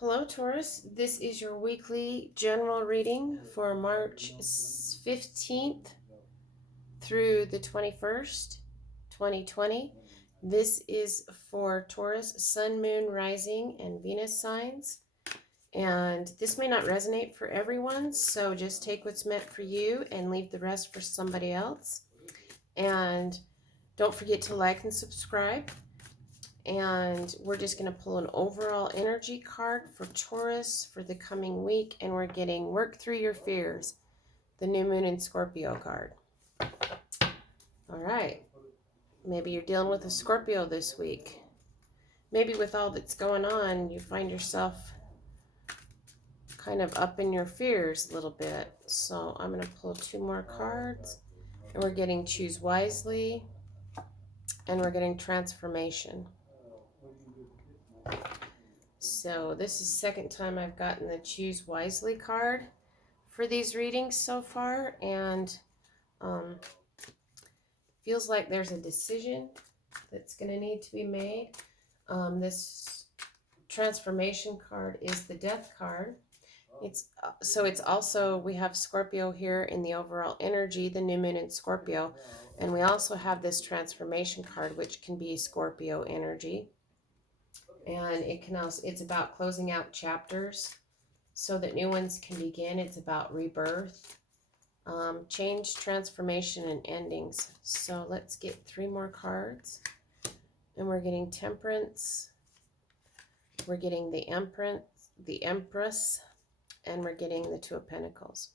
Hello, Taurus. This is your weekly general reading for March 15th through the 21st, 2020. This is for Taurus, Sun, Moon, Rising, and Venus signs. And this may not resonate for everyone, so just take what's meant for you and leave the rest for somebody else. And don't forget to like and subscribe. And we're just going to pull an overall energy card for Taurus for the coming week. And we're getting Work Through Your Fears, the New Moon in Scorpio card. All right. Maybe you're dealing with a Scorpio this week. Maybe with all that's going on, you find yourself kind of up in your fears a little bit. So I'm going to pull two more cards. And we're getting Choose Wisely. And we're getting Transformation. So this is the second time I've gotten the Choose Wisely card for these readings so far, and feels like there's a decision that's going to need to be made. This Transformation card is the Death card. It's also, we have Scorpio here in the overall energy, the new moon in Scorpio, and we also have this Transformation card, which can be Scorpio energy. And it can also, it's about closing out chapters so that new ones can begin. It's about rebirth, change, transformation, and endings. So let's get three more cards. And we're getting Temperance. We're getting the Empress, and we're getting the Two of Pentacles.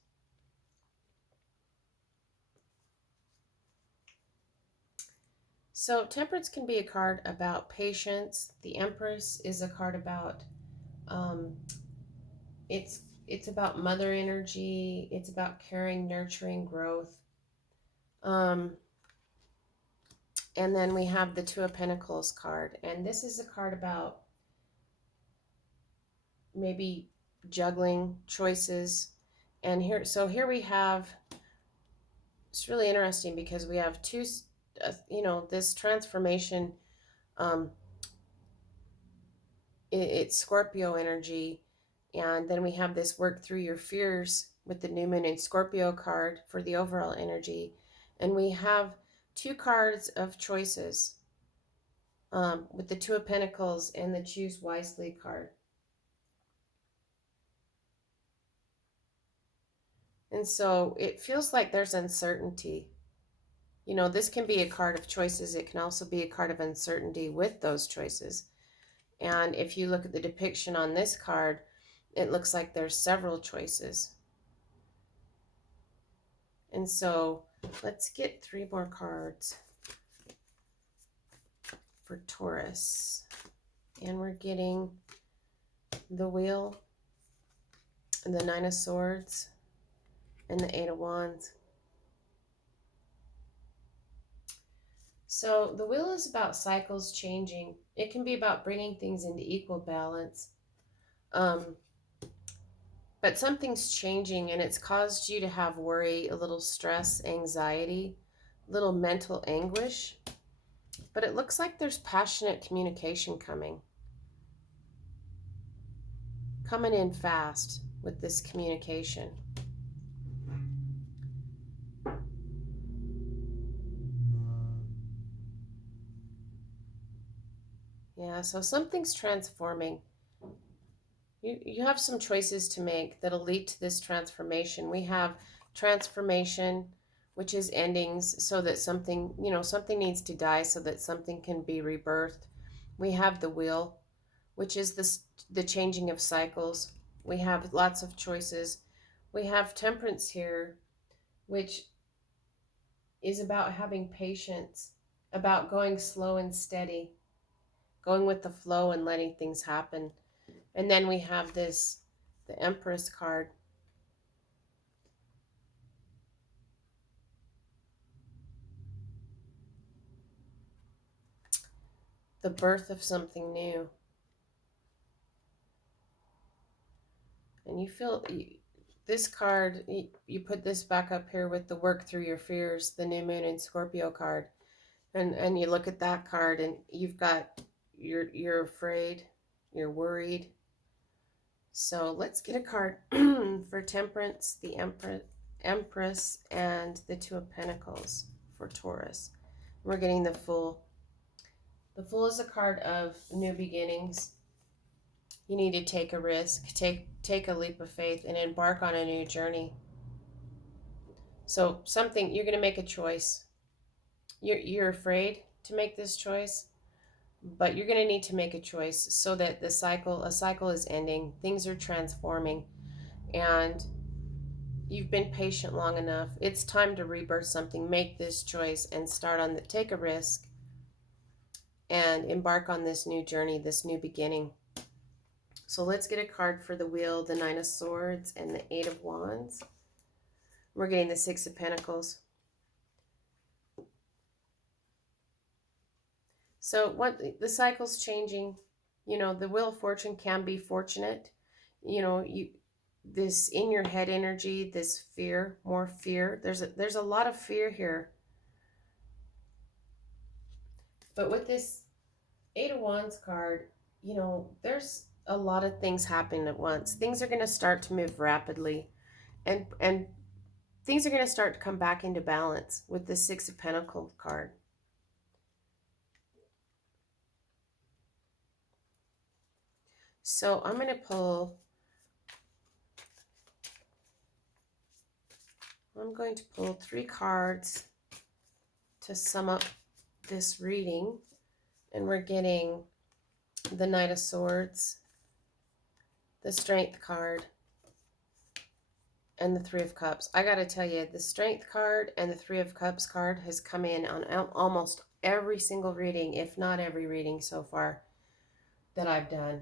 So Temperance can be a card about patience. The Empress is a card about, it's about mother energy. It's about caring, nurturing, growth. And then we have the Two of Pentacles card. And this is a card about maybe juggling choices. And here we have, it's really interesting because we have two, this transformation, it's Scorpio energy. And then we have this Work Through Your Fears with the New Moon in Scorpio card for the overall energy. And we have two cards of choices with the Two of Pentacles and the Choose Wisely card. And so it feels like there's uncertainty. You know, this can be a card of choices. It can also be a card of uncertainty with those choices. And if you look at the depiction on this card, it looks like there's several choices. And so let's get three more cards for Taurus. And we're getting the Wheel, and the Nine of Swords, and the Eight of Wands. So the Wheel is about cycles changing. It can be about bringing things into equal balance. But something's changing, and it's caused you to have worry, a little stress, anxiety, a little mental anguish. But it looks like there's passionate communication coming in fast with this communication. Yeah, so something's transforming. You have some choices to make that'll lead to this transformation. We have transformation, which is endings, so that something, something needs to die so that something can be rebirthed. We have the Wheel, which is the changing of cycles. We have lots of choices. We have Temperance here, which is about having patience, about going slow and steady, going with the flow and letting things happen. And then we have the Empress card. The birth of something new. And you feel, this card, you put this back up here with the Work Through Your Fears, the New Moon in Scorpio card. And you look at that card and you've got, you're afraid, you're worried. So let's get a card for Temperance, the Empress, and the Two of Pentacles for Taurus. We're getting the Fool. The Fool is a card of new beginnings. You need to take a risk, take a leap of faith, and embark on a new journey. So something, you're going to make a choice. You're afraid to make this choice, but you're going to need to make a choice so that a cycle is ending. Things are transforming, and you've been patient long enough. It's time to rebirth something. Make this choice and take a risk and embark on this new journey, this new beginning. So let's get a card for the Wheel, the Nine of Swords, and the Eight of Wands. We're getting the Six of Pentacles. So what the cycle's changing. You know, the Wheel of Fortune can be fortunate. You know, this in your head energy, this fear, more fear. There's a lot of fear here. But with this Eight of Wands card, you know, there's a lot of things happening at once. Things are going to start to move rapidly, and things are going to start to come back into balance with the Six of Pentacles card. So I'm going to pull three cards to sum up this reading, and we're getting the Knight of Swords, the Strength card, and the Three of Cups. I got to tell you, the Strength card and the Three of Cups card has come in on almost every single reading, if not every reading so far that I've done.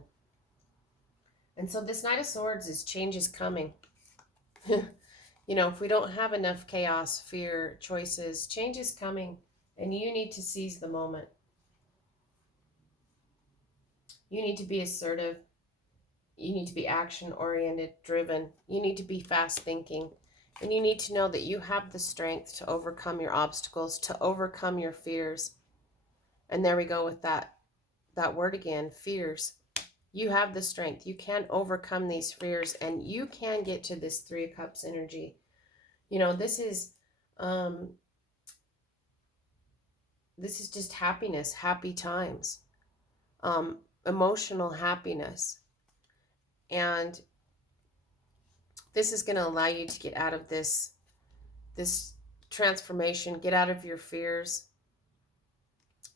And so this Knight of Swords is change is coming. You know, if we don't have enough chaos, fear, choices, change is coming, and you need to seize the moment. You need to be assertive. You need to be action-oriented, driven. You need to be fast-thinking. And you need to know that you have the strength to overcome your obstacles, to overcome your fears. And there we go with that word again, fears. You have the strength. You can overcome these fears, and you can get to this Three of Cups energy. You know, this is just happiness, happy times, emotional happiness. And this is going to allow you to get out of this transformation, get out of your fears.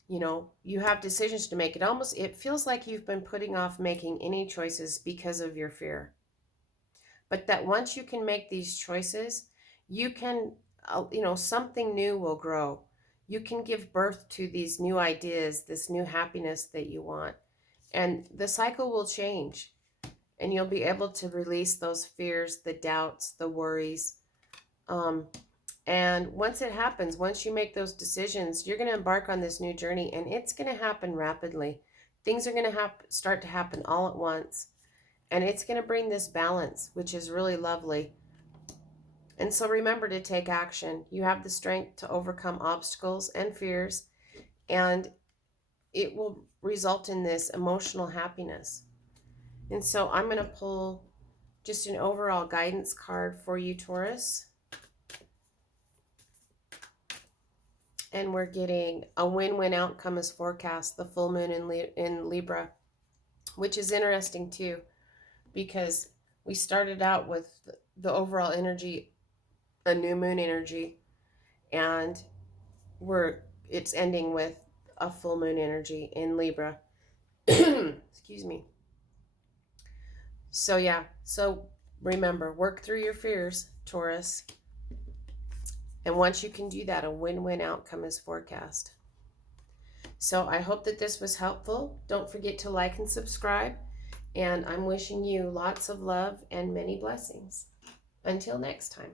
You know, you have decisions to make. It feels like you've been putting off making any choices because of your fear. But that once you can make these choices, you can, you know, something new will grow. You can give birth to these new ideas, this new happiness that you want. And the cycle will change. And you'll be able to release those fears, the doubts, the worries. And once it happens, once you make those decisions, you're going to embark on this new journey, and it's going to happen rapidly. Things are going to start to happen all at once. And it's going to bring this balance, which is really lovely. And so remember to take action. You have the strength to overcome obstacles and fears, and it will result in this emotional happiness. And so I'm going to pull just an overall guidance card for you, Taurus. And we're getting a win-win outcome as forecast, the full moon in Libra, which is interesting too, because we started out with the overall energy, a new moon energy, and it's ending with a full moon energy in Libra. Excuse me. So yeah, so remember, work through your fears, Taurus. And once you can do that, a win-win outcome is forecast. So I hope that this was helpful. Don't forget to like and subscribe. And I'm wishing you lots of love and many blessings. Until next time.